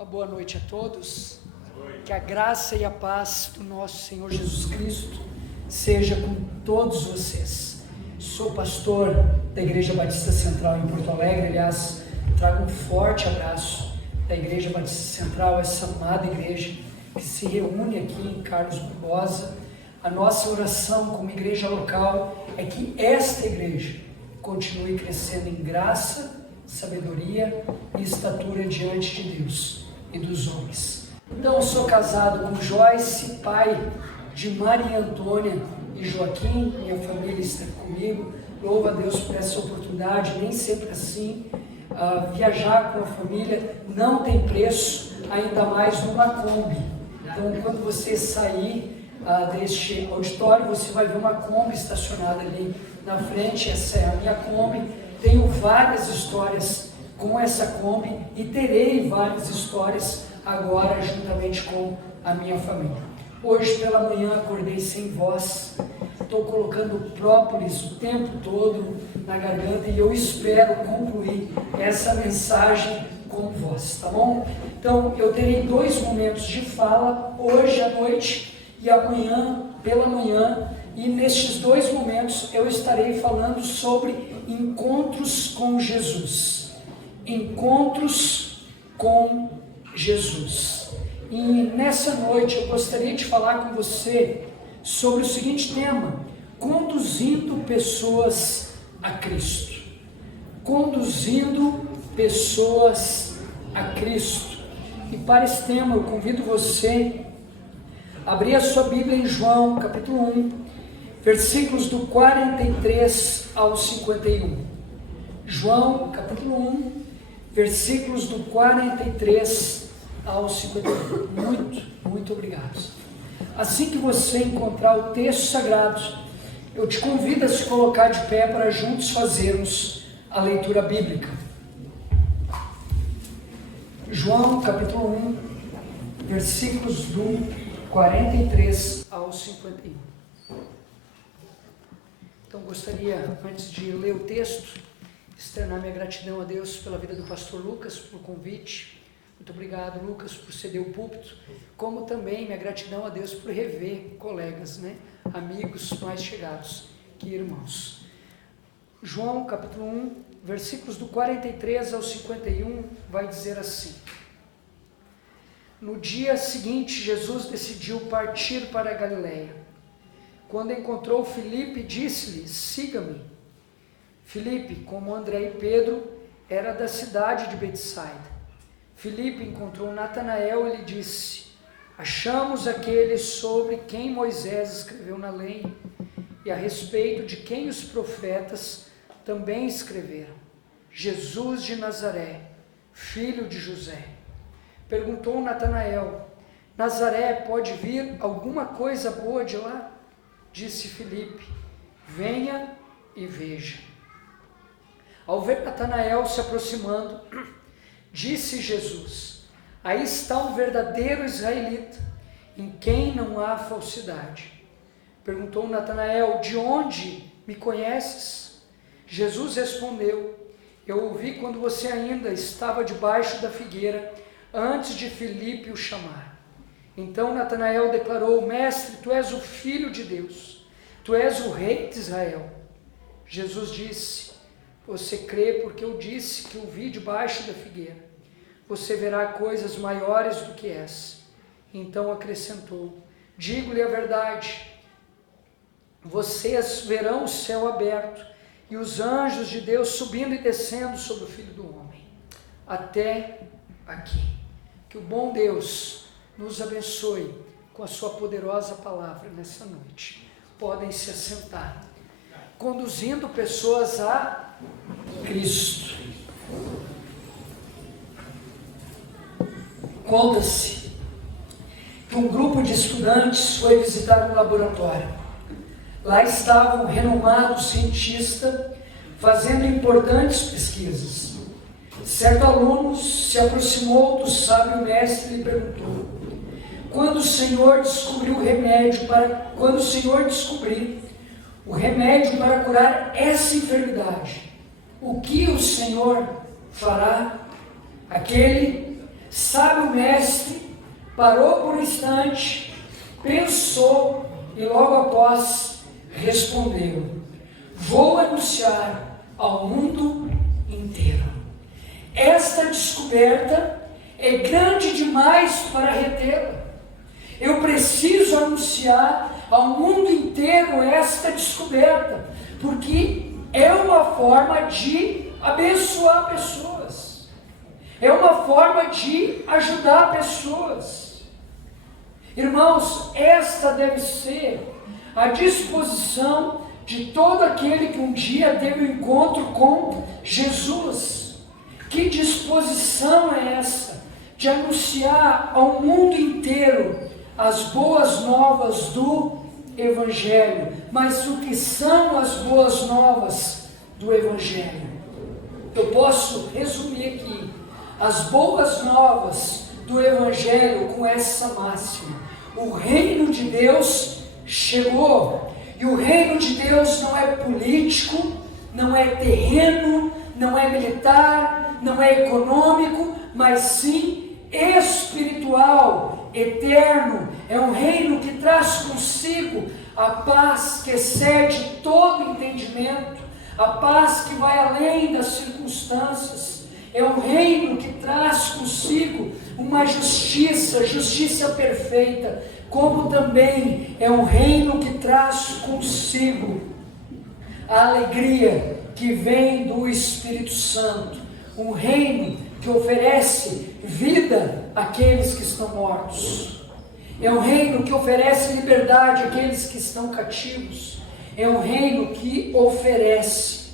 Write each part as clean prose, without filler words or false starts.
Uma boa noite a todos. Que a graça e a paz do nosso Senhor Jesus Cristo seja com todos vocês. Sou pastor da Igreja Batista Central em Porto Alegre. Aliás, trago um forte abraço da Igreja Batista Central, essa amada igreja que se reúne aqui em Carlos Barbosa. A nossa oração como igreja local é que esta igreja continue crescendo em graça, sabedoria e estatura diante de Deus e dos homens. Então, eu sou casado com Joyce, pai de Maria Antônia e Joaquim. Minha família está comigo. Louvo a Deus por essa oportunidade. Nem sempre assim. Viajar com a família não tem preço, ainda mais numa Kombi. Então, quando você sair deste auditório, você vai ver uma Kombi estacionada ali na frente. Essa é a minha Kombi. Tenho várias histórias com essa Kombi e terei várias histórias agora juntamente com a minha família. Hoje pela manhã acordei sem voz, estou colocando própolis o tempo todo na garganta e eu espero concluir essa mensagem com voz, tá bom? Então eu terei 2 momentos de fala, hoje à noite e amanhã pela manhã, e nestes 2 momentos eu estarei falando sobre encontros com Jesus. Encontros com Jesus. E nessa noite eu gostaria de falar com você sobre o seguinte tema: conduzindo pessoas a Cristo. Conduzindo pessoas a Cristo. E para esse tema eu convido você a abrir a sua Bíblia em João capítulo 1, versículos do 43 ao 51. João capítulo 1, versículos do 43 ao 51. Muito obrigado. Assim que você encontrar o texto sagrado, eu te convido a se colocar de pé para juntos fazermos a leitura bíblica. João capítulo 1, versículos do 43 ao 51. Então gostaria, antes de ler o texto, externar minha gratidão a Deus pela vida do pastor Lucas, pelo convite. Muito obrigado, Lucas, por ceder o púlpito, como também minha gratidão a Deus por rever colegas, amigos mais chegados que irmãos. João capítulo 1, versículos do 43 ao 51, vai dizer assim: No dia seguinte, Jesus decidiu partir para a Galileia. Quando encontrou Filipe, disse-lhe: Siga-me. Filipe, como André e Pedro, era da cidade de Betsaida. Filipe encontrou Natanael e lhe disse: Achamos aquele sobre quem Moisés escreveu na lei e a respeito de quem os profetas também escreveram, Jesus de Nazaré, filho de José. Perguntou Natanael: Nazaré, pode vir alguma coisa boa de lá? Disse Filipe: Venha e veja. Ao ver Natanael se aproximando, disse Jesus: Aí está um verdadeiro israelita, em quem não há falsidade. Perguntou Natanael: De onde me conheces? Jesus respondeu: Eu ouvi quando você ainda estava debaixo da figueira, antes de Filipe o chamar. Então Natanael declarou: Mestre, tu és o Filho de Deus, tu és o Rei de Israel. Jesus disse: Você crê porque eu disse que o vi debaixo da figueira. Você verá coisas maiores do que essa. Então acrescentou: Digo-lhe a verdade, vocês verão o céu aberto e os anjos de Deus subindo e descendo sobre o Filho do Homem. Até aqui. Que o bom Deus nos abençoe com a sua poderosa palavra nessa noite. Podem se assentar. Conduzindo pessoas a Cristo. Conta-se que um grupo de estudantes foi visitar um laboratório. Lá estava um renomado cientista fazendo importantes pesquisas. Certo aluno se aproximou do sábio mestre e lhe perguntou: Quando o Senhor descobrir o remédio para curar essa enfermidade, o que o Senhor fará? Aquele Sábio mestre parou por um instante, pensou e logo após respondeu: vou anunciar ao mundo inteiro. Esta descoberta é grande demais para retê-la. Eu preciso anunciar ao mundo inteiro esta descoberta, porque é uma forma de abençoar pessoas, é uma forma de ajudar pessoas. Irmãos, esta deve ser a disposição de todo aquele que um dia teve um encontro com Jesus. Que disposição é essa de anunciar ao mundo inteiro as boas novas do Evangelho? Mas o que são as boas novas do Evangelho? Eu posso resumir aqui as boas novas do Evangelho com essa máxima: o reino de Deus chegou. E o reino de Deus não é político, não é terreno, não é militar, não é econômico, mas sim espiritual, eterno. É um reino que traz consigo a paz que excede todo entendimento, a paz que vai além das circunstâncias. É um reino que traz consigo uma justiça perfeita, como também é um reino que traz consigo a alegria que vem do Espírito Santo, um reino que oferece vida àqueles que estão mortos, é um reino que oferece liberdade àqueles que estão cativos, é um reino que oferece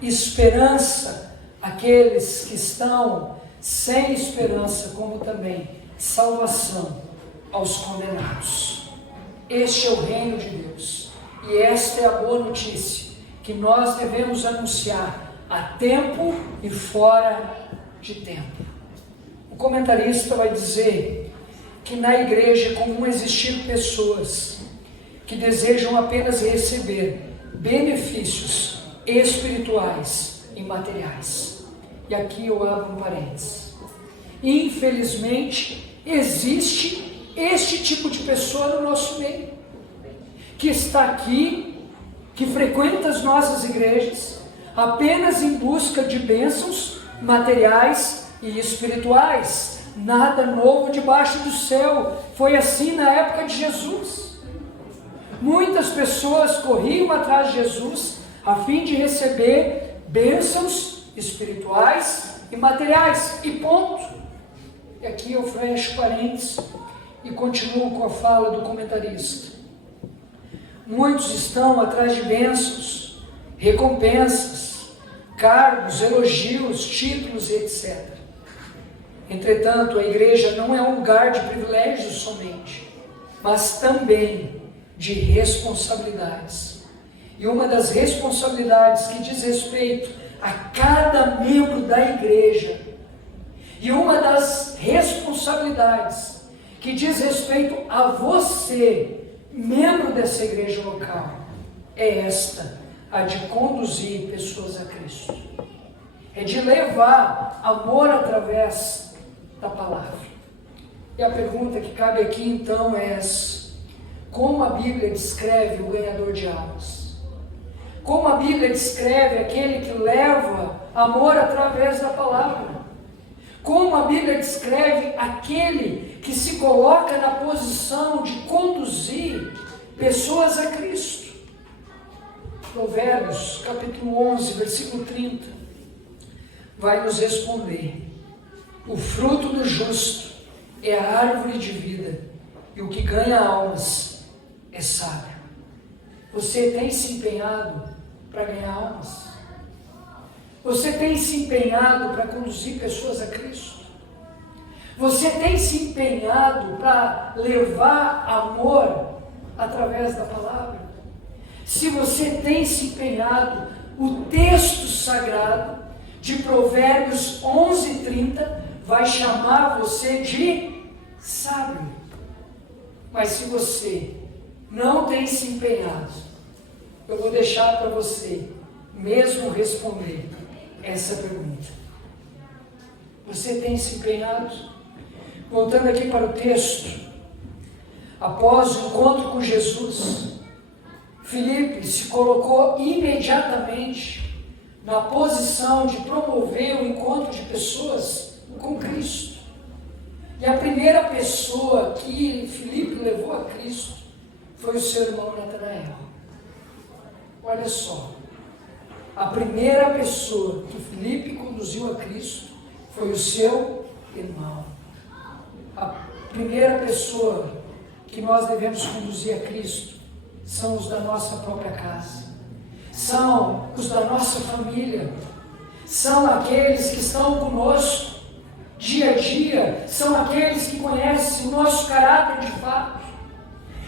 esperança àqueles que estão sem esperança, como também salvação aos condenados. Este é o reino de Deus, e esta é a boa notícia que nós devemos anunciar a tempo e fora de tempo. O comentarista vai dizer que na igreja é comum existir pessoas que desejam apenas receber benefícios espirituais e materiais. E aqui eu abro um parênteses. Infelizmente, existe este tipo de pessoa no nosso meio, que está aqui, que frequenta as nossas igrejas, apenas em busca de bênçãos materiais e espirituais. Nada novo debaixo do céu. Foi assim na época de Jesus. Muitas pessoas corriam atrás de Jesus a fim de receber bênçãos espirituais e materiais, e ponto. E aqui eu fecho parênteses e continuo com a fala do comentarista. Muitos estão atrás de bênçãos, recompensas, cargos, elogios, títulos, etc. Entretanto, a igreja não é um lugar de privilégios somente, mas também de responsabilidades. E uma das responsabilidades que diz respeito a cada membro da igreja, e uma das responsabilidades que diz respeito a você, membro dessa igreja local, é esta: a de conduzir pessoas a Cristo, é de levar amor através da palavra. E a pergunta que cabe aqui então é essa: como a Bíblia descreve o ganhador de almas? Como a Bíblia descreve aquele que leva amor através da palavra? Como a Bíblia descreve aquele que se coloca na posição de conduzir pessoas a Cristo? Provérbios, capítulo 11, versículo 30, vai nos responder: o fruto do justo é a árvore de vida, e o que ganha almas é sábio. Você tem se empenhado para ganhar almas? Você tem se empenhado para conduzir pessoas a Cristo? Você tem se empenhado para levar amor através da palavra? Se você tem se empenhado, o texto sagrado de Provérbios 11:30 vai chamar você de sábio. Mas se você não tem se empenhado, eu vou deixar para você mesmo responder essa pergunta: Você tem se empenhado? Voltando aqui para o texto, após o encontro com Jesus, Filipe se colocou imediatamente na posição de promover o encontro de pessoas com Cristo. E a primeira pessoa que Filipe levou a Cristo foi o seu irmão Natanael. Olha só, a primeira pessoa que Filipe conduziu a Cristo foi o seu irmão. A primeira pessoa que nós devemos conduzir a Cristo são os da nossa própria casa, são os da nossa família, são aqueles que estão conosco dia a dia, são aqueles que conhecem o nosso caráter de fato,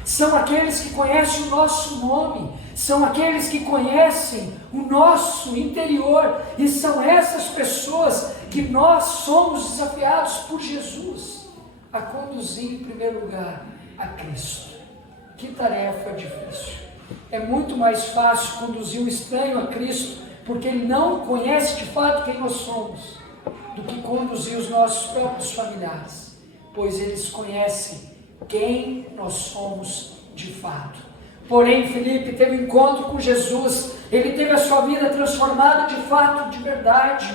são aqueles que conhecem o nosso nome, são aqueles que conhecem o nosso interior, e são essas pessoas que nós somos desafiados por Jesus a conduzir em primeiro lugar a Cristo. Que tarefa difícil! É muito mais fácil conduzir um estranho a Cristo, porque ele não conhece de fato quem nós somos, do que conduzir os nossos próprios familiares, pois eles conhecem quem nós somos de fato. Porém, Filipe teve um encontro com Jesus, ele teve a sua vida transformada de fato, de verdade.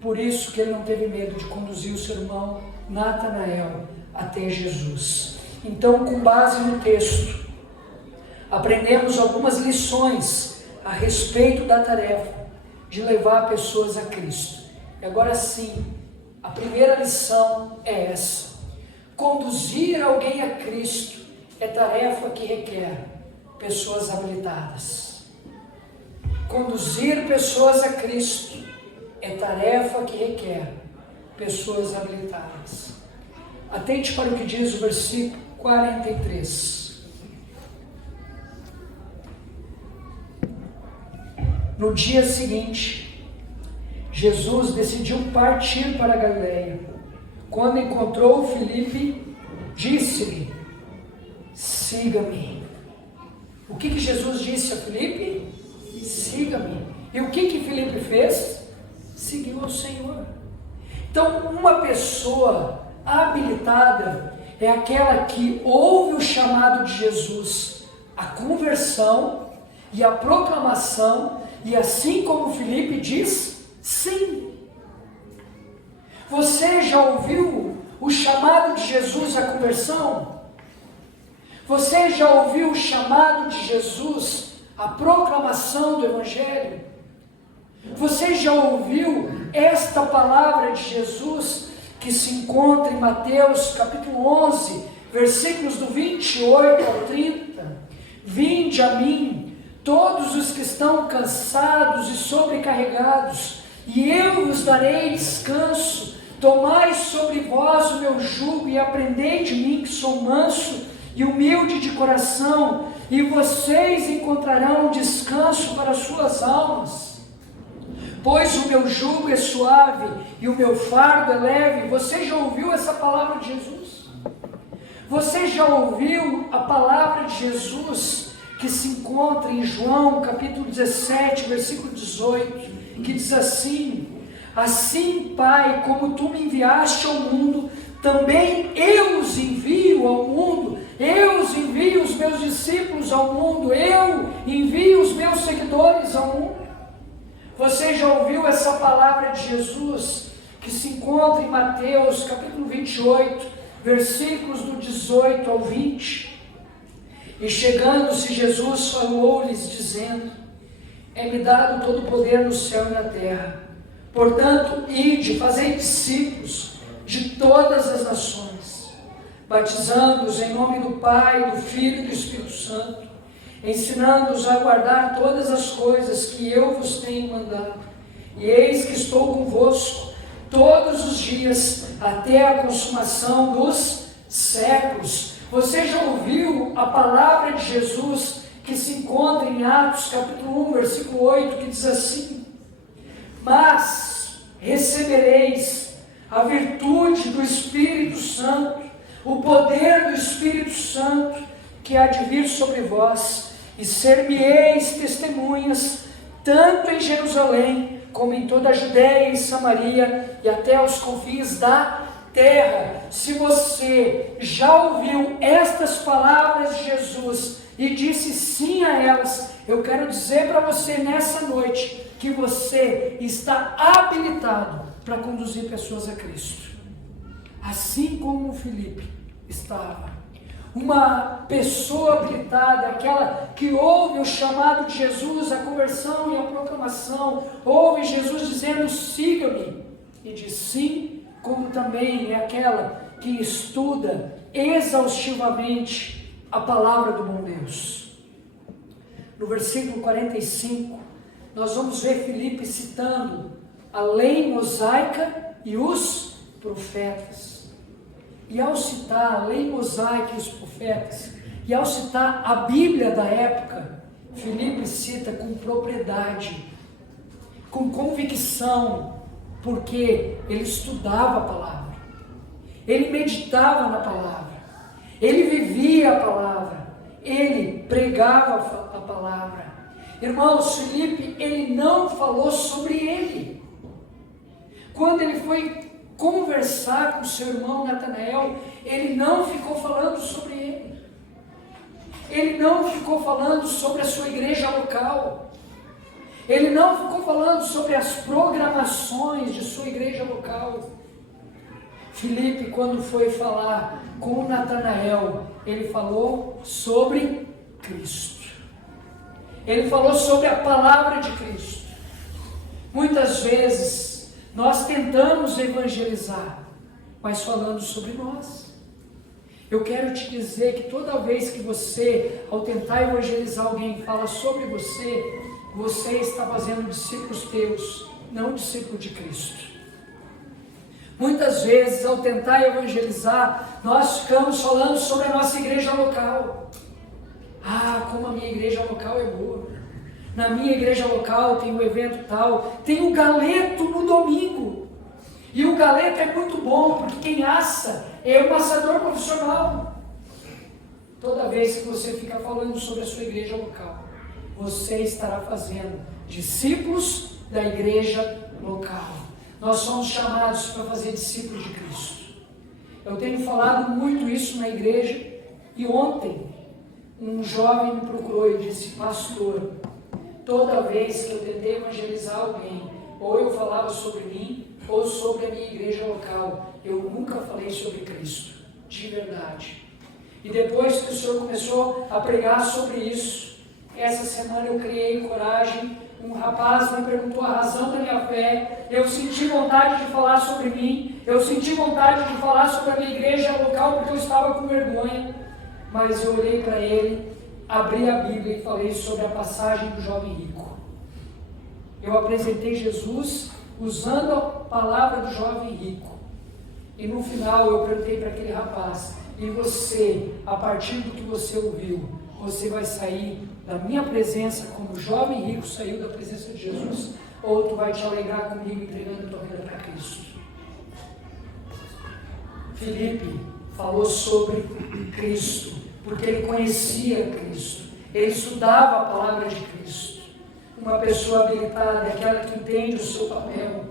Por isso que ele não teve medo de conduzir o seu irmão Natanael até Jesus. Então, com base no texto, aprendemos algumas lições a respeito da tarefa de levar pessoas a Cristo. E agora sim, a primeira lição é essa: conduzir alguém a Cristo é tarefa que requer pessoas habilitadas. Conduzir pessoas a Cristo é tarefa que requer pessoas habilitadas. Atente para o que diz o versículo 43. No dia seguinte, Jesus decidiu partir para a Galileia. Quando encontrou Filipe, disse-lhe: siga-me. O que Jesus disse a Filipe? Siga-me. E o que Filipe fez? Seguiu ao Senhor. Então, uma pessoa habilitada é aquela que ouve o chamado de Jesus, a conversão e a proclamação, e assim como Filipe diz, sim. Você já ouviu o chamado de Jesus à conversão? Você já ouviu o chamado de Jesus à proclamação do Evangelho? Você já ouviu esta palavra de Jesus que se encontra em Mateus capítulo 11, versículos do 28 ao 30? Vinde a mim, todos os que estão cansados e sobrecarregados, e eu vos darei descanso. Tomai sobre vós o meu jugo e aprendei de mim, que sou manso e humilde de coração, e vocês encontrarão descanso para as suas almas. Pois o meu jugo é suave e o meu fardo é leve. Você já ouviu essa palavra de Jesus? Você já ouviu a palavra de Jesus que se encontra em João capítulo 17, versículo 18, que diz assim: assim, Pai, como tu me enviaste ao mundo, também eu os envio ao mundo. Eu os envio os meus discípulos ao mundo. Eu envio os meus seguidores ao mundo. Você já ouviu essa palavra de Jesus que se encontra em Mateus capítulo 28, versículos do 18 ao 20? E chegando-se Jesus falou-lhes dizendo: é-me dado todo o poder no céu e na terra. Portanto, ide, fazei discípulos de todas as nações, batizando-os em nome do Pai, do Filho e do Espírito Santo, ensinando-os a guardar todas as coisas que eu vos tenho mandado. E eis que estou convosco todos os dias, até a consumação dos séculos. Você já ouviu a palavra de Jesus que se encontra em Atos capítulo 1, versículo 8, que diz assim: mas recebereis a virtude do Espírito Santo, o poder do Espírito Santo que há de vir sobre vós, e ser-me-eis testemunhas, tanto em Jerusalém, como em toda a Judéia e Samaria e até aos confins da terra. Se você já ouviu estas palavras de Jesus e disse sim a elas, eu quero dizer para você nessa noite que você está habilitado para conduzir pessoas a Cristo. Assim como Filipe estava. Uma pessoa habilitada, aquela que ouve o chamado de Jesus, a conversão e a proclamação, ouve Jesus dizendo siga-me, e diz sim, como também é aquela que estuda exaustivamente a palavra do bom Deus. No versículo 45, nós vamos ver Filipe citando a lei mosaica e os profetas. E ao citar a lei mosaica e os profetas, e ao citar a Bíblia da época, Filipe cita com propriedade, com convicção, porque ele estudava a palavra, ele meditava na palavra, ele vivia a palavra, ele pregava a palavra. Irmãos, Filipe, ele não falou sobre ele. Quando ele foi conversar com seu irmão Natanael, ele não ficou falando sobre ele. Ele não ficou falando sobre a sua igreja local. Ele não ficou falando sobre as programações de sua igreja local. Filipe, quando foi falar com Natanael, ele falou sobre Cristo. Ele falou sobre a palavra de Cristo. Muitas vezes nós tentamos evangelizar, mas falando sobre nós. Eu quero te dizer que toda vez que você, ao tentar evangelizar alguém, fala sobre você, você está fazendo discípulos teus, não discípulo de Cristo. Muitas vezes, ao tentar evangelizar, nós ficamos falando sobre a nossa igreja local. Ah, como a minha igreja local é boa. Na minha igreja local tem um evento tal, tem o galeto no domingo. E o galeto é muito bom, porque quem assa é um assador profissional. Toda vez que você fica falando sobre a sua igreja local, você estará fazendo discípulos da igreja local. Nós somos chamados para fazer discípulos de Cristo. Eu tenho falado muito isso na igreja, e ontem um jovem me procurou e disse: pastor, toda vez que eu tentei evangelizar alguém, ou eu falava sobre mim, ou sobre a minha igreja local, eu nunca falei sobre Cristo, de verdade. E depois que o Senhor começou a pregar sobre isso, essa semana eu criei coragem, um rapaz me perguntou a razão da minha fé, eu senti vontade de falar sobre mim, eu senti vontade de falar sobre a minha igreja local, porque eu estava com vergonha, mas eu olhei para ele, abri a Bíblia e falei sobre a passagem do jovem rico. Eu apresentei Jesus usando a palavra do jovem rico. E no final eu perguntei para aquele rapaz: e você, a partir do que você ouviu, você vai sair da minha presença como o jovem rico saiu da presença de Jesus? Ou tu vai te alegrar comigo entregando a tua vida para Cristo? Filipe falou sobre Cristo, porque ele conhecia Cristo, ele estudava a palavra de Cristo. Uma pessoa habilitada é aquela que entende o seu papel.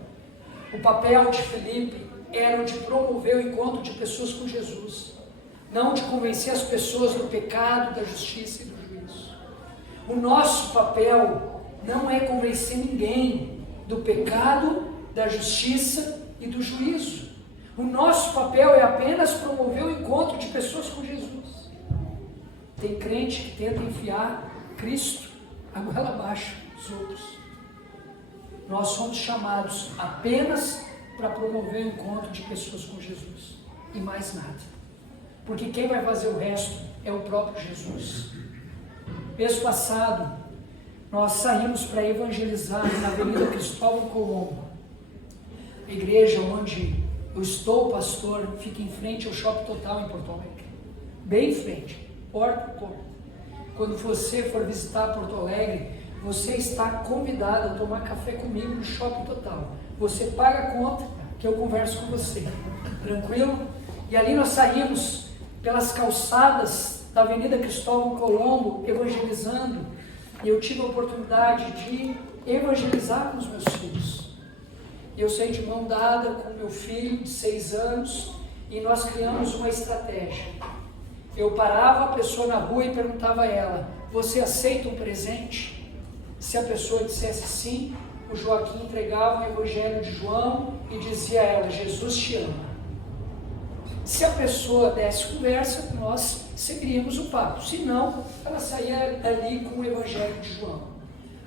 O papel de Filipe era o de promover o encontro de pessoas com Jesus, não de convencer as pessoas do pecado, da justiça e do juízo. O nosso papel não é convencer ninguém do pecado, da justiça e do juízo. O nosso papel é apenas promover o encontro de pessoas com Jesus. Tem crente que tenta enfiar Cristo a goela abaixo dos outros. Nós somos chamados apenas para promover o encontro de pessoas com Jesus, e mais nada, porque quem vai fazer o resto é o próprio Jesus. Mês passado nós saímos para evangelizar na Avenida Cristóvão Colombo. A igreja onde eu estou pastor fica em frente ao Shopping Total em Porto Alegre, bem em frente, porta a porta. Quando você for visitar Porto Alegre, você está convidado a tomar café comigo no Shopping Total. Você paga a conta que eu converso com você, tranquilo? E ali nós saímos pelas calçadas da Avenida Cristóvão Colombo evangelizando, e eu tive a oportunidade de evangelizar com os meus filhos. Eu saí de mão dada com meu filho de 6 anos e nós criamos uma estratégia. Eu parava a pessoa na rua e perguntava a ela: você aceita um presente? Se a pessoa dissesse sim, o Joaquim entregava o Evangelho de João e dizia a ela: Jesus te ama. Se a pessoa desse conversa, nós seguiríamos o papo. Se não, ela saía dali com o Evangelho de João.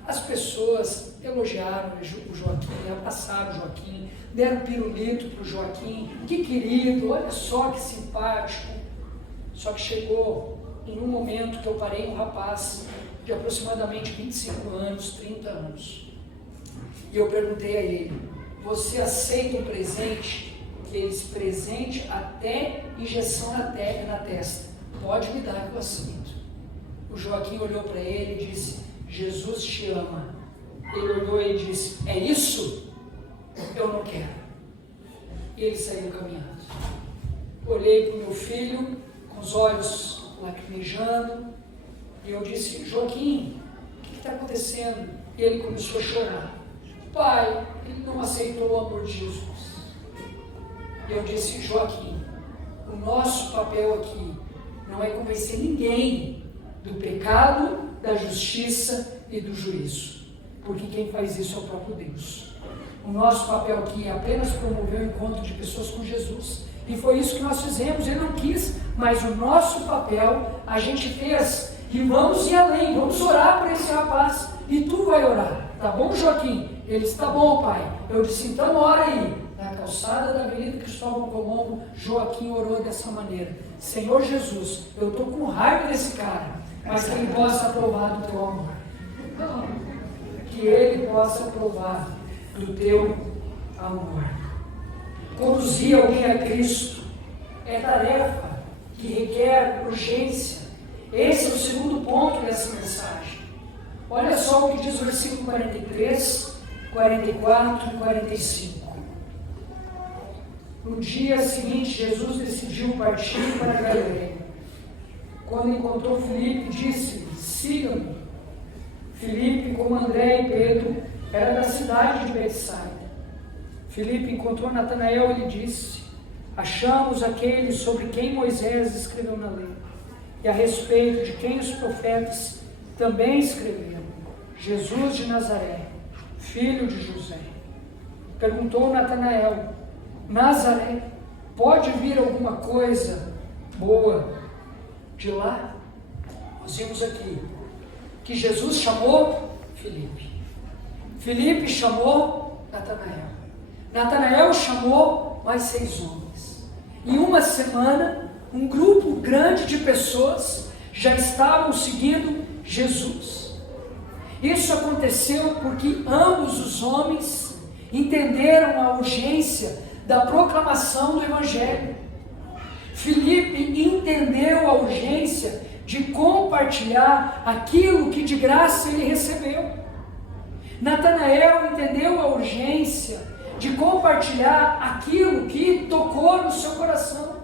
As pessoas elogiaram o Joaquim, abraçaram o Joaquim, deram pirulito para o Joaquim. Que querido, olha só que simpático. Só que chegou em um momento que eu parei um rapaz de aproximadamente 25 anos, 30 anos. E eu perguntei a ele: você aceita um presente? Que ele se presente até injeção na testa. Pode me dar que eu aceito. O Joaquim olhou para ele e disse: Jesus te ama. Ele olhou e disse: é isso? Eu não quero. E ele saiu caminhando. Olhei para o meu filho com os olhos lacrimejando e eu disse: Joaquim, o que está acontecendo? E ele começou a chorar. Pai, ele não aceitou o amor de Jesus. E eu disse: Joaquim, o nosso papel aqui não é convencer ninguém do pecado, da justiça e do juízo, porque quem faz isso é o próprio Deus. O nosso papel aqui é apenas promover o encontro de pessoas com Jesus, e foi isso que nós fizemos. Ele não quis, mas o nosso papel a gente fez, e vamos ir além, vamos orar por esse rapaz, e tu vai orar, tá bom, Joaquim? Ele disse: tá bom, pai. Eu disse: então ora aí. Na calçada da Avenida Cristóvão Colombo, Joaquim orou dessa maneira: Senhor Jesus, eu estou com raiva desse cara, mas que ele possa provar do teu amor. Que ele possa provar do teu amor. Conduzir alguém a Cristo é tarefa que requer urgência. Esse é o segundo ponto dessa mensagem. Olha só o que diz o versículo 43, 44 e 45. No dia seguinte, Jesus decidiu partir para a Galileia. Quando encontrou Filipe, disse-lhe: siga-me. Filipe, como André e Pedro, era da cidade de Betsaida. Filipe encontrou Natanael e lhe disse: achamos aquele sobre quem Moisés escreveu na lei, e a respeito de quem os profetas também escreveram, Jesus de Nazaré, filho de José. Perguntou Natanael: Nazaré, pode vir alguma coisa boa de lá? Nós vimos aqui que Jesus chamou Filipe. Filipe chamou Natanael. Natanael chamou mais 6 homens. Em uma semana, um grupo grande de pessoas já estavam seguindo Jesus. Isso aconteceu porque ambos os homens entenderam a urgência da proclamação do Evangelho. Filipe entendeu a urgência de compartilhar aquilo que de graça ele recebeu. Natanael entendeu a urgência de compartilhar aquilo que tocou no seu coração,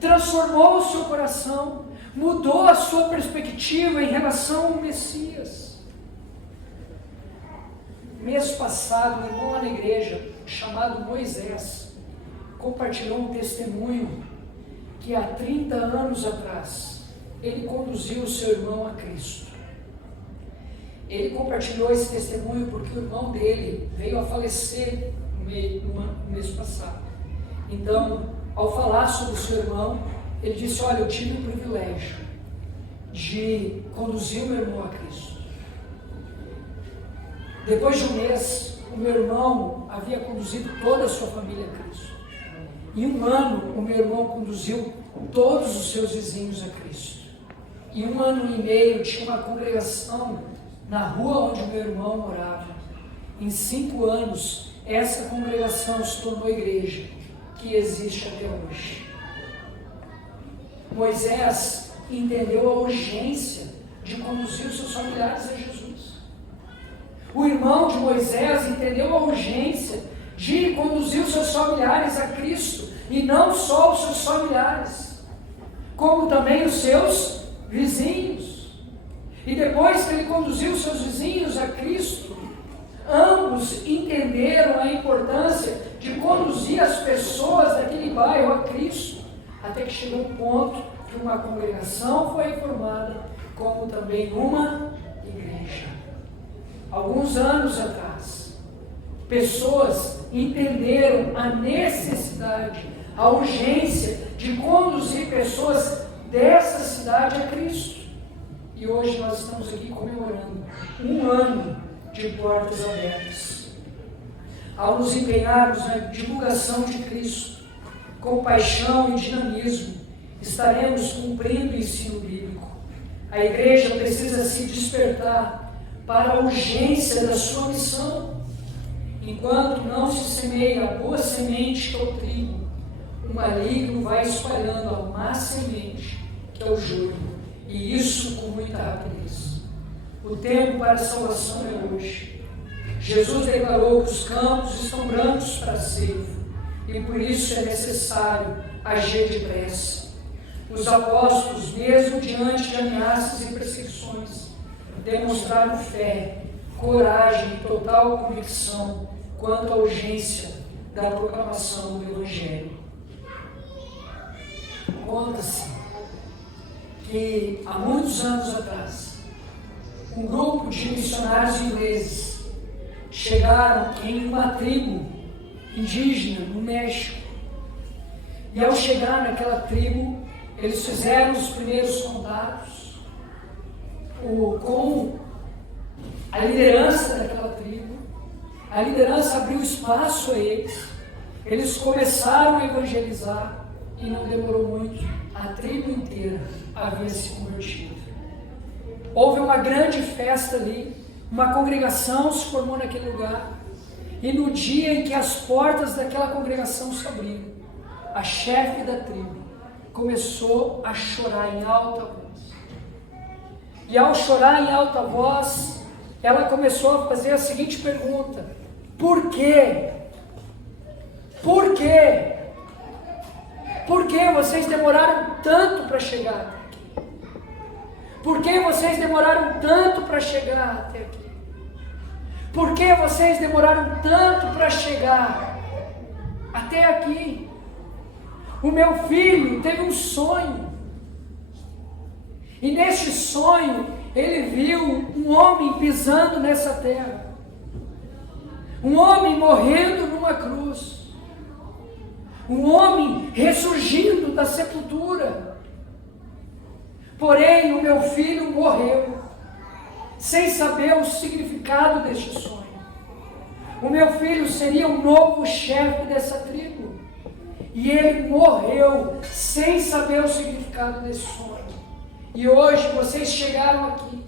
transformou o seu coração, mudou a sua perspectiva em relação ao Messias. Mês passado, um irmão lá na igreja, chamado Moisés, compartilhou um testemunho que há 30 anos atrás ele conduziu o seu irmão a Cristo. Ele compartilhou esse testemunho porque o irmão dele veio a falecer no mês passado. Então, ao falar sobre o seu irmão, ele disse: olha, eu tive o privilégio de conduzir o meu irmão a Cristo. Depois de um mês, o meu irmão havia conduzido toda a sua família a Cristo. Em um ano, o meu irmão conduziu todos os seus vizinhos a Cristo. Em 1 ano e meio, tinha uma congregação na rua onde o meu irmão morava. Em 5 anos, essa congregação se tornou igreja, que existe até hoje. Moisés entendeu a urgência de conduzir os seus familiares a Jesus. O irmão de Moisés entendeu a urgência de conduzir os seus familiares a Cristo, e não só os seus familiares, como também os seus vizinhos. E depois que ele conduziu os seus vizinhos a Cristo, ambos entenderam a importância de conduzir as pessoas daquele bairro a Cristo, até que chegou um ponto que uma congregação foi formada, como também uma igreja. Alguns anos atrás, pessoas entenderam a necessidade, a urgência de conduzir pessoas dessa cidade a Cristo. E hoje nós estamos aqui comemorando um ano de portas abertas. Ao nos empenharmos na divulgação de Cristo, com paixão e dinamismo, estaremos cumprindo o ensino bíblico. A igreja precisa se despertar para a urgência da sua missão. Enquanto não se semeia a boa semente, que é o trigo, o maligno vai espalhando a má semente, que é o joio, e isso com muita rapidez. O tempo para a salvação é hoje. Jesus declarou que os campos estão brancos para a ceifa, e por isso é necessário agir depressa. Os apóstolos, mesmo diante de ameaças e perseguições, demonstraram fé, coragem e total convicção quanto à urgência da proclamação do Evangelho. Conta-se que há muitos anos atrás, um grupo de missionários ingleses chegaram em uma tribo indígena no México. E ao chegar naquela tribo, eles fizeram os primeiros contatos com a liderança daquela tribo. A liderança abriu espaço a eles. Eles começaram a evangelizar e não demorou muito, a tribo inteira havia se convertido. Houve uma grande festa ali, uma congregação se formou naquele lugar, e no dia em que as portas daquela congregação se abriram, a chefe da tribo começou a chorar em alta voz. E ao chorar em alta voz, ela começou a fazer a seguinte pergunta: por quê? Por quê? Por que vocês demoraram tanto para chegar até aqui? Por que vocês demoraram tanto para chegar até aqui? Por que vocês demoraram tanto para chegar até aqui? O meu filho teve um sonho. E neste sonho, ele viu um homem pisando nessa terra. Um homem morrendo numa cruz. Um homem ressurgindo da sepultura. Porém, o meu filho morreu, sem saber o significado deste sonho. O meu filho seria o novo chefe dessa tribo. E ele morreu, sem saber o significado desse sonho. E hoje vocês chegaram aqui.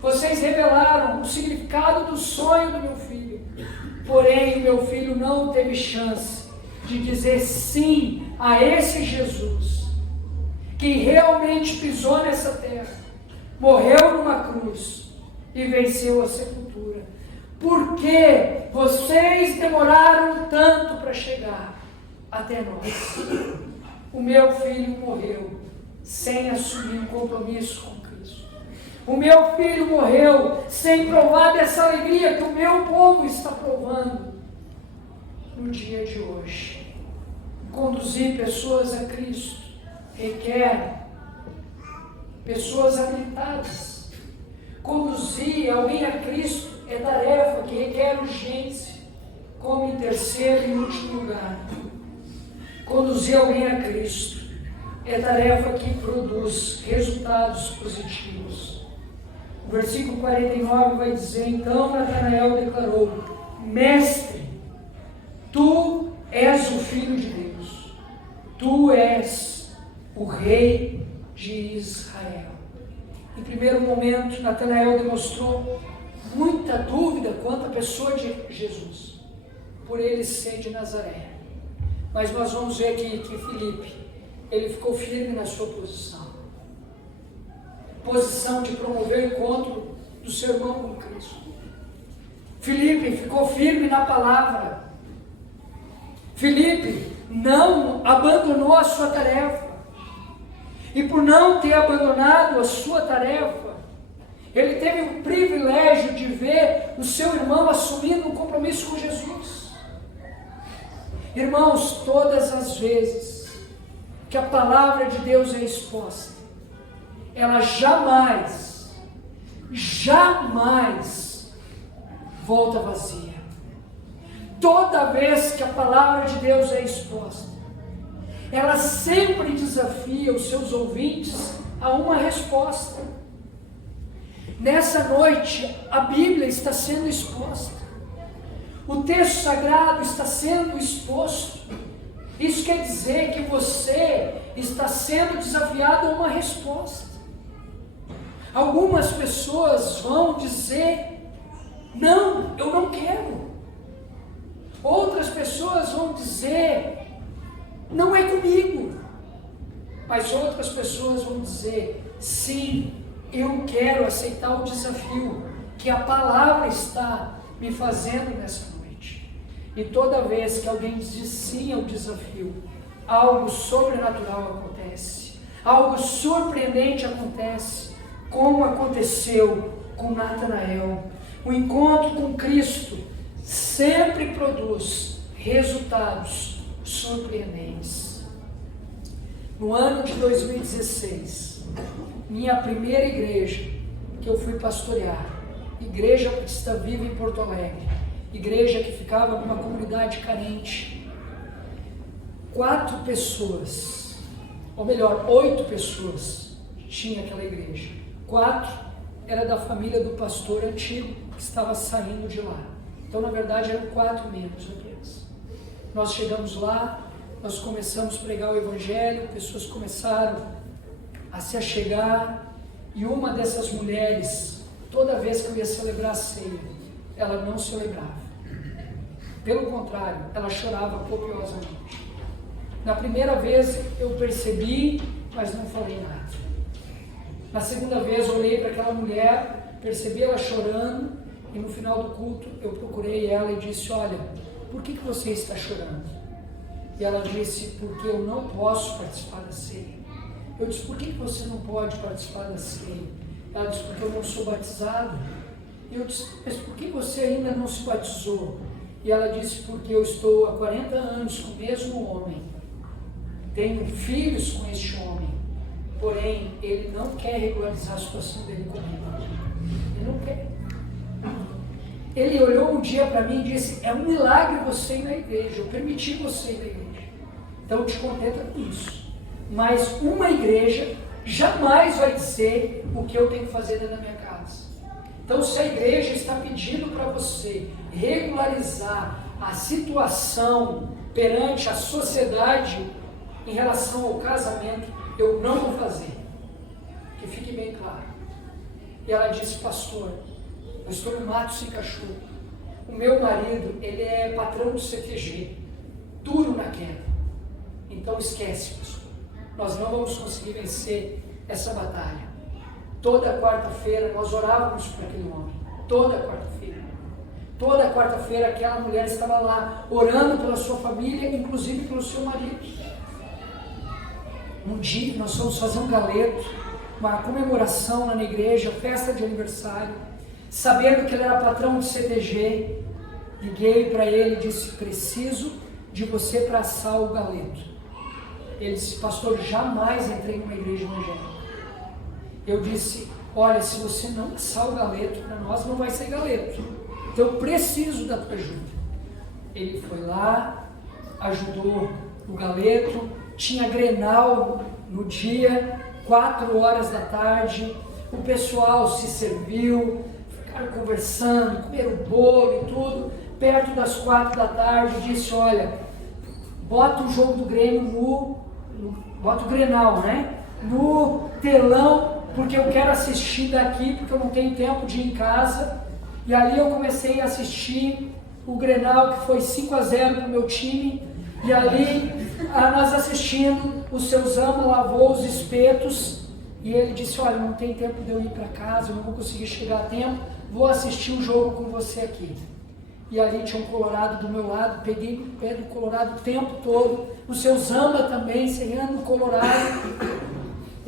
Vocês revelaram o significado do sonho do meu filho. Porém, o meu filho não teve chance de dizer sim a esse Jesus, que realmente pisou nessa terra, morreu numa cruz e venceu a sepultura. Por que vocês demoraram tanto para chegar até nós? O meu filho morreu sem assumir um compromisso com Cristo. O meu filho morreu sem provar dessa alegria que o meu povo está provando no dia de hoje. Conduzir pessoas a Cristo requer pessoas habilitadas. Conduzir alguém a Cristo é tarefa que requer urgência. Como em terceiro e último lugar, conduzir alguém a Cristo é tarefa que produz resultados positivos. O versículo 49 vai dizer: então Natanael declarou: Mestre, tu és o Filho de Deus, tu és o Rei de Israel. Em primeiro momento, Natanael demonstrou muita dúvida quanto à pessoa de Jesus, por ele ser de Nazaré. Mas nós vamos ver aqui que Filipe, ele ficou firme na sua posição de promover o encontro do seu irmão com Cristo. Filipe ficou firme na palavra. Filipe não abandonou a sua tarefa. E por não ter abandonado a sua tarefa, Ele teve o privilégio de ver o seu irmão assumindo um compromisso com Jesus. Irmãos, todas as vezes que a palavra de Deus é exposta, ela jamais volta vazia. Toda vez que a palavra de Deus é exposta, ela sempre desafia os seus ouvintes a uma resposta. Nessa noite, a Bíblia está sendo exposta. O texto sagrado está sendo exposto. Isso quer dizer que você está sendo desafiado a uma resposta. Algumas pessoas vão dizer: não, eu não quero. Outras pessoas vão dizer: não é comigo. Mas outras pessoas vão dizer: sim, eu quero aceitar o desafio que a palavra está me fazendo nessa noite. E toda vez que alguém diz sim ao desafio, algo sobrenatural acontece, algo surpreendente acontece, como aconteceu com Natanael. O encontro com Cristo sempre produz resultados surpreendentes. No ano de 2016, minha primeira igreja que eu fui pastorear, Igreja Batista Viva em Porto Alegre, igreja que ficava numa comunidade carente, 4 pessoas, ou melhor, 8 pessoas tinha aquela igreja. 4 era da família do pastor antigo que estava saindo de lá. Então, na verdade, eram 4 membros apenas. Nós chegamos lá, nós começamos a pregar o evangelho, pessoas começaram a se achegar, e uma dessas mulheres, toda vez que eu ia celebrar a ceia, ela não celebrava. Pelo contrário, ela chorava copiosamente. Na primeira vez eu percebi, mas não falei nada. Na segunda vez eu olhei para aquela mulher, percebi ela chorando, e no final do culto eu procurei ela e disse: olha, por que você está chorando? E ela disse: porque eu não posso participar da ceia. Eu disse: por que você não pode participar da ceia? Ela disse: porque eu não sou batizado. E eu disse: mas por que você ainda não se batizou? E ela disse: porque eu estou há 40 anos com o mesmo homem, tenho filhos com este homem, porém ele não quer regularizar a situação dele comigo. Ele não quer. Ele olhou um dia para mim e disse: é um milagre você ir na igreja, eu permiti você ir na igreja, então te contenta com isso. Mas uma igreja jamais vai dizer o que eu tenho que fazer dentro da minha casa. Então, se a igreja está pedindo para você regularizar a situação perante a sociedade em relação ao casamento, eu não vou fazer. Que fique bem claro. E ela disse: pastor, eu estou no mato sem cachorro. O meu marido, ele é patrão do CTG, duro na queda. Então esquece, pastor. Nós não vamos conseguir vencer essa batalha. Toda quarta-feira nós orávamos por aquele homem. Toda quarta-feira. Toda quarta-feira aquela mulher estava lá, orando pela sua família, inclusive pelo seu marido. Um dia nós fomos fazer um galeto, uma comemoração lá na igreja, festa de aniversário. Sabendo que ele era patrão do CTG, liguei para ele e disse: preciso de você para assar o galeto. Ele disse: pastor, jamais entrei numa igreja evangélica. Eu disse: olha, se você não assar o galeto, para nós não vai ser galeto. Então eu preciso da tua ajuda. Ele foi lá, ajudou o galeto, tinha Grenal no dia, 4 horas da tarde, o pessoal se serviu, ficaram conversando, comeram bolo e tudo. Perto das 4 da tarde, disse: olha, bota o jogo do Grêmio bota o Grenal, né? No telão, porque eu quero assistir daqui, porque eu não tenho tempo de ir em casa. E ali eu comecei a assistir o Grenal, que foi 5-0 para o meu time. E ali, nós assistindo, o seu Zama lavou os espetos. E ele disse: olha, não tem tempo de eu ir para casa, eu não vou conseguir chegar a tempo, vou assistir o jogo com você aqui. E ali tinha um colorado do meu lado, peguei no pé do colorado o tempo todo, o seu Zama também, serrando o colorado.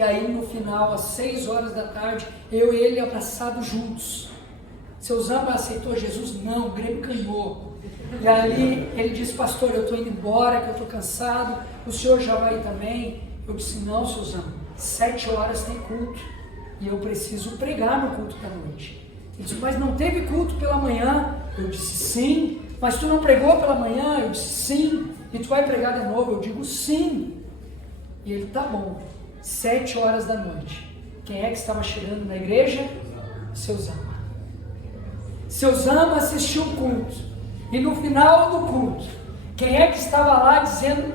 E aí no final, às 6 horas da tarde, eu e ele abraçados juntos. Seu Zamba aceitou Jesus? Não, o Grêmio ganhou. E aí ele disse, pastor, eu estou indo embora, que eu estou cansado, o senhor já vai também? Eu disse, não, seu Zamba, 7 horas tem culto, e eu preciso pregar no culto da noite. Ele disse, mas não teve culto pela manhã? Eu disse, sim. Mas tu não pregou pela manhã? Eu disse, sim. E tu vai pregar de novo? Eu digo, sim. E ele, tá bom. 7 horas da noite. Quem é que estava chegando na igreja? Seu Zamba. Seu Zamba assistiu o culto. E no final do culto, quem é que estava lá dizendo,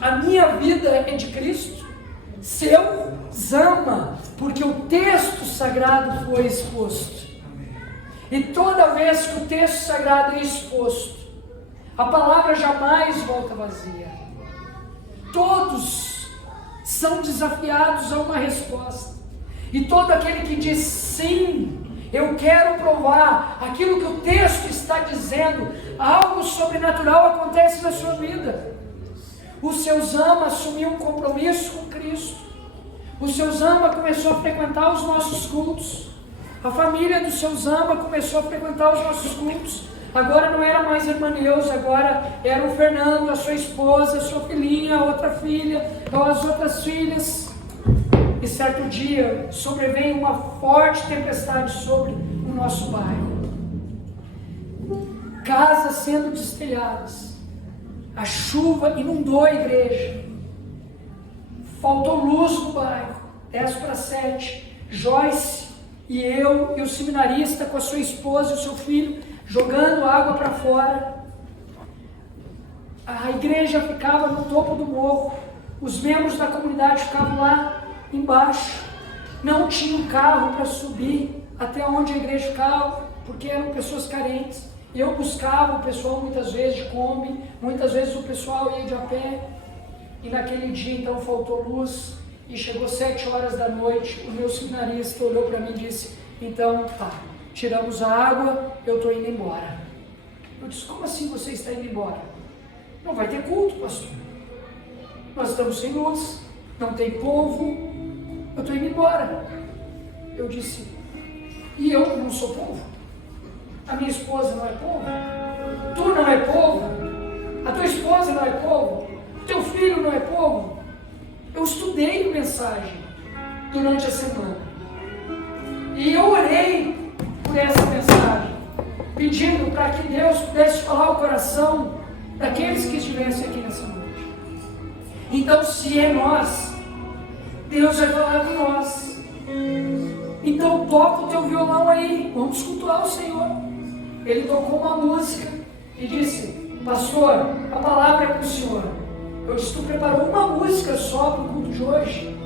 a minha vida é de Cristo? Seu Zamba. Porque o texto sagrado foi exposto. E toda vez que o texto sagrado é exposto, a palavra jamais volta vazia. Todos são desafiados a uma resposta. E todo aquele que diz sim, eu quero provar aquilo que o texto está dizendo, algo sobrenatural acontece na sua vida. O seu Zamba assumiu um compromisso com Cristo. O seu Zamba começou a frequentar os nossos cultos. A família do seu Zamba começou a frequentar os nossos cultos. Agora não era mais a irmã Neuza, agora era o Fernando, a sua esposa, a sua filhinha, a outra filha, as outras filhas. E certo dia sobreveio uma forte tempestade sobre o nosso bairro. Casas sendo destelhadas. A chuva inundou a igreja. Faltou luz no bairro. 10:07. Joyce e eu e o seminarista com a sua esposa e o seu filho jogando água para fora. A igreja ficava no topo do morro. Os membros da comunidade ficavam lá embaixo. Não tinham carro para subir até onde a igreja ficava, porque eram pessoas carentes. Eu buscava o pessoal muitas vezes de Kombi, muitas vezes o pessoal ia de a pé. E naquele dia então faltou luz. E chegou 7 horas da noite, o meu seminarista olhou para mim e disse, então tá, tiramos a água, eu estou indo embora. Eu disse, como assim você está indo embora? Não vai ter culto, pastor. Nós estamos sem luz, não tem povo, eu estou indo embora. Eu disse, e eu não sou povo? A minha esposa não é povo? Tu não é povo? A tua esposa não é povo? O teu filho não é povo? Eu estudei a mensagem durante a semana. E eu orei por essa mensagem, pedindo para que Deus pudesse falar o coração daqueles que estivessem aqui nessa noite. Então, se é nós, Deus vai falar com nós. Então, toca o teu violão aí, vamos cultuar o Senhor. Ele tocou uma música e disse, pastor, a palavra é para o Senhor. Eu disse, tu preparou uma música só para o culto de hoje?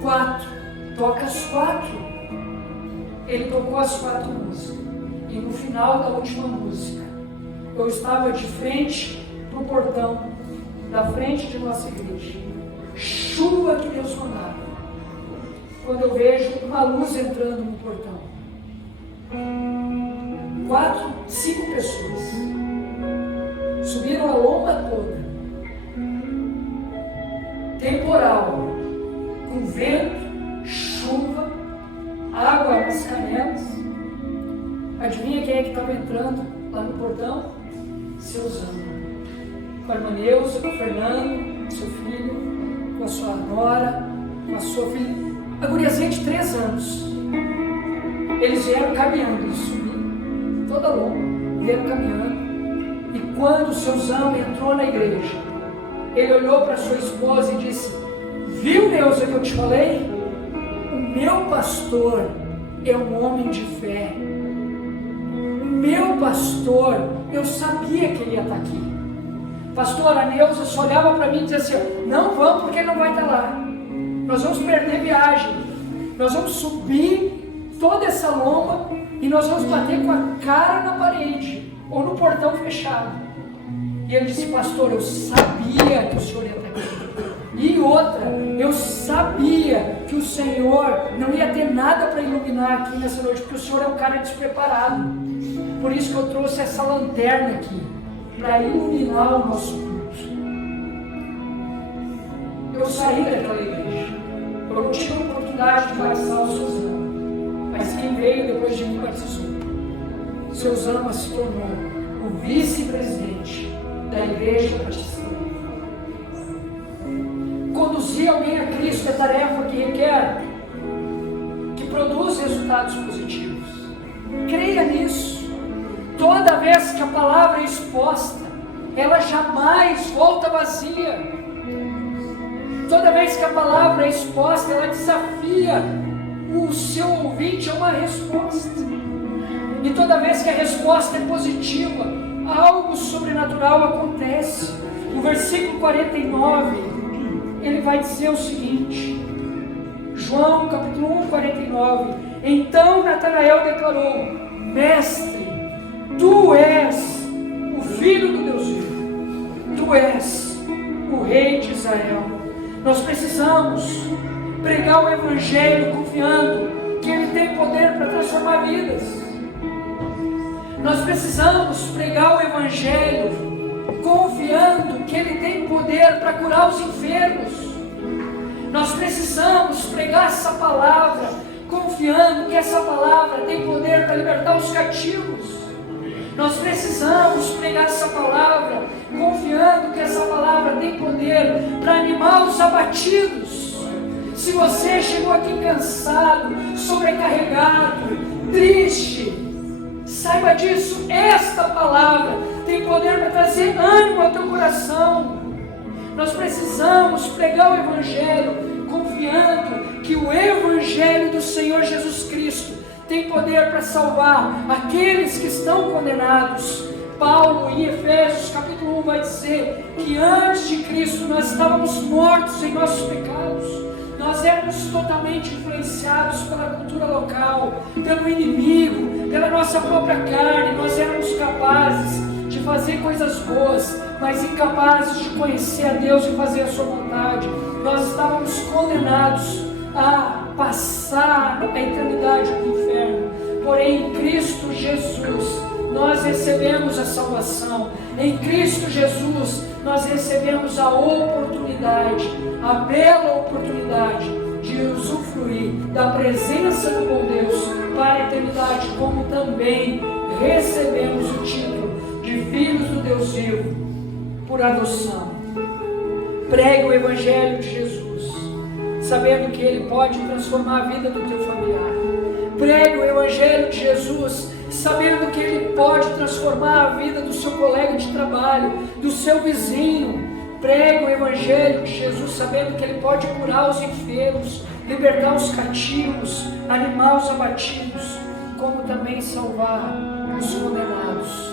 4. Toca as 4. Ele tocou as 4 músicas. E no final da última música, eu estava de frente para o portão, da frente de nossa igreja. Chuva que Deus mandava. Quando eu vejo uma luz entrando no portão. 5 pessoas. Subiram a lomba toda. Temporal, com vento, chuva, água nas canelas. Adivinha quem é que estava entrando lá no portão? Seu Zamba. Com a irmã Neuza, com o Fernando, seu filho, com a sua nora, com a sua filha. A guriazinha de 3 anos. Eles vieram caminhando, eles subiram toda longa, vieram caminhando. E quando o seu Zamba entrou na igreja, ele olhou para sua esposa e disse, viu, Neuza, que eu te falei? O meu pastor é um homem de fé. O meu pastor, eu sabia que ele ia estar aqui. Pastora, a Neuza só olhava para mim e dizia assim, não vamos porque ele não vai estar lá. Nós vamos perder viagem. Nós vamos subir toda essa lomba e nós vamos bater com a cara na parede ou no portão fechado. E ele disse, pastor, eu sabia que o senhor ia estar aqui. E outra, eu sabia que o Senhor não ia ter nada para iluminar aqui nessa noite, porque o Senhor é um cara despreparado. Por isso que eu trouxe essa lanterna aqui, para iluminar o nosso culto. Eu saí daquela igreja. Eu não tive oportunidade de batizar o Suzano, mas quem veio depois de mim batizou. Suzano se tornou o vice-presidente da Igreja Batista. Conduzir alguém a Cristo é tarefa que requer, que produz resultados positivos. Creia nisso. Toda vez que a palavra é exposta, ela jamais volta vazia. Toda vez que a palavra é exposta, ela desafia o seu ouvinte a uma resposta. E toda vez que a resposta é positiva, algo sobrenatural acontece. No versículo 49, ele vai dizer o seguinte, João capítulo 1, 49. Então Natanael declarou: Mestre, tu és o Filho do Deus vivo, tu és o Rei de Israel. Nós precisamos pregar o Evangelho confiando que ele tem poder para transformar vidas. Nós precisamos pregar o Evangelho confiando que ele tem poder para curar os enfermos. Nós precisamos pregar essa palavra confiando que essa palavra tem poder para libertar os cativos. Nós precisamos pregar essa palavra confiando que essa palavra tem poder para animar os abatidos. Se você chegou aqui cansado, sobrecarregado, triste, saiba disso, esta palavra tem poder para trazer ânimo ao teu coração. Nós precisamos pregar o Evangelho confiando que o Evangelho do Senhor Jesus Cristo tem poder para salvar aqueles que estão condenados. Paulo, em Efésios capítulo 1, vai dizer que antes de Cristo nós estávamos mortos em nossos pecados. Nós éramos totalmente influenciados pela cultura local, pelo inimigo, pela nossa própria carne. Nós éramos capazes de fazer coisas boas, mas incapazes de conhecer a Deus e fazer a sua vontade. Nós estávamos condenados a passar a eternidade no inferno. Porém, em Cristo Jesus, nós recebemos a salvação. Em Cristo Jesus, nós recebemos a oportunidade, a bela oportunidade de usufruir da presença do bom Deus para a eternidade, como também recebemos o título de filhos do Deus vivo por adoção. Pregue o Evangelho de Jesus, sabendo que ele pode transformar a vida do teu familiar. Pregue o Evangelho de Jesus, sabendo que ele pode transformar a vida do seu colega de trabalho, do seu vizinho. Pregue o Evangelho de Jesus, sabendo que ele pode curar os enfermos, libertar os cativos, animar os abatidos, como também salvar os condenados.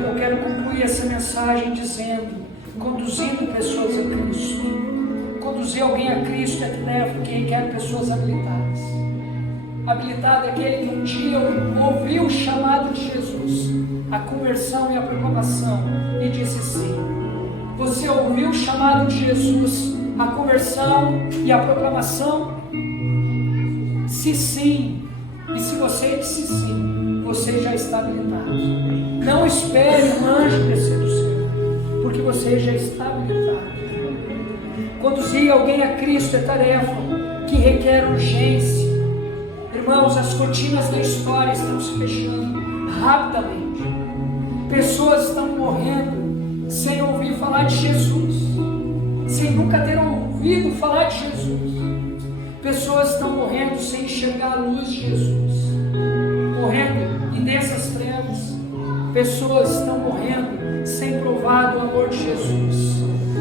Eu quero concluir essa mensagem dizendo, conduzindo pessoas a Cristo. Conduzir alguém a Cristo é tarefa que requer pessoas habilitadas. Habilitado é aquele que um dia ouviu o chamado de Jesus, a conversão e a proclamação, e disse sim. Você ouviu o chamado de Jesus, a conversão e a proclamação? Se sim, e se você disse sim, você já está habilitado. Não espere um anjo descer do céu, porque você já está habilitado. Conduzir alguém a Cristo é tarefa que requer urgência. Irmãos, as cortinas da história estão se fechando rapidamente. Pessoas estão morrendo sem ouvir falar de Jesus, sem nunca ter ouvido falar de Jesus. Pessoas estão morrendo sem enxergar a luz de Jesus, morrendo em densas trevas. Pessoas estão morrendo sem provar do amor de Jesus,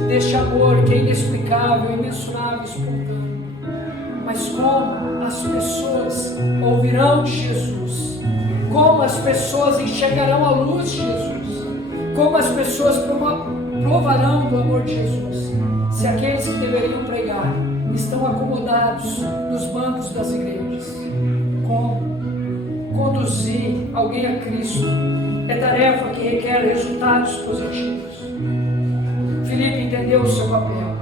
deste amor que é inexplicável, imensurável, espontâneo. Mas como as pessoas ouvirão de Jesus? Como as pessoas enxergarão a luz de Jesus? Como as pessoas provarão do amor de Jesus? Se aqueles que deveriam pregar estão acomodados nos bancos das igrejas. Como? Conduzir alguém a Cristo é tarefa que requer resultados positivos. Filipe entendeu o seu papel.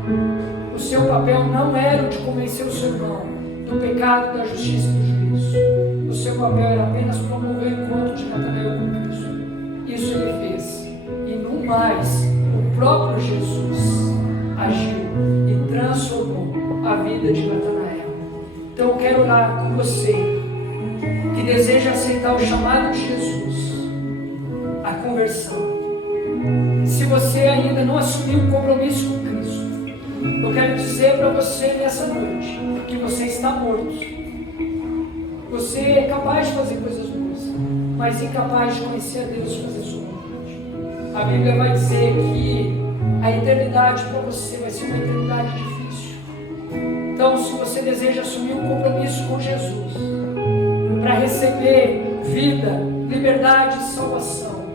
O seu papel não era o de convencer o seu irmão do pecado, da justiça e do juízo. O seu papel era apenas promover o encontro de Natanael com Cristo. Isso ele fez. E no mais, o próprio Jesus agiu e transformou a vida de Natanael. Então eu quero orar com você que deseja aceitar o chamado de Jesus, a conversão. Se você ainda não assumiu um compromisso com Cristo, eu quero dizer para você nessa noite que você está morto. Você é capaz de fazer coisas boas, mas incapaz de conhecer a Deus e fazer sua vontade. A Bíblia vai dizer que a eternidade para você vai ser uma eternidade difícil. Então, se você deseja assumir um compromisso com Jesus, para receber vida, liberdade e salvação,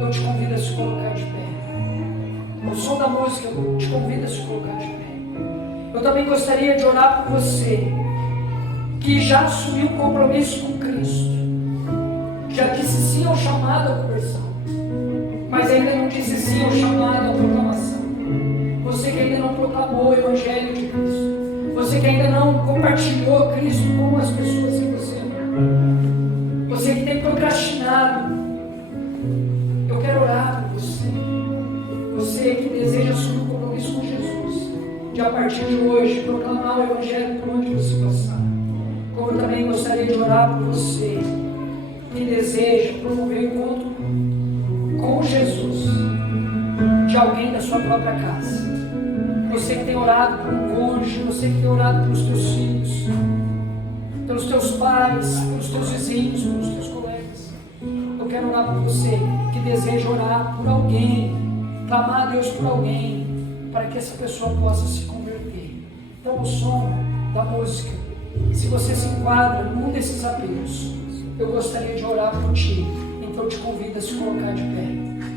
eu te convido a se colocar de pé. O som da música te convida a se colocar de pé. Eu também gostaria de orar por você que já assumiu um compromisso com Cristo, já disse sim ao chamado à conversão, mas ainda não disse sim ao chamado à proclamação. Você que ainda não proclamou o Evangelho de Cristo, você que ainda não compartilhou Cristo com as pessoas que você ama, você que tem procrastinado, eu quero orar por você. Você que deseja assumir um compromisso com Jesus, de a partir de hoje proclamar o Evangelho por onde você passar. Como eu também gostaria de orar por você que deseja promover o encontro com Jesus de alguém da sua própria casa. Você que tem orado por um cônjuge, você que tem orado pelos teus filhos, pelos teus pais, pelos teus vizinhos, pelos teus colegas. Eu quero orar por você que deseja orar por alguém, clamar a Deus por alguém, para que essa pessoa possa se converter. Então o som da música, se você se enquadra num desses apelos, eu gostaria de orar por ti. Então eu te convido a se colocar de pé.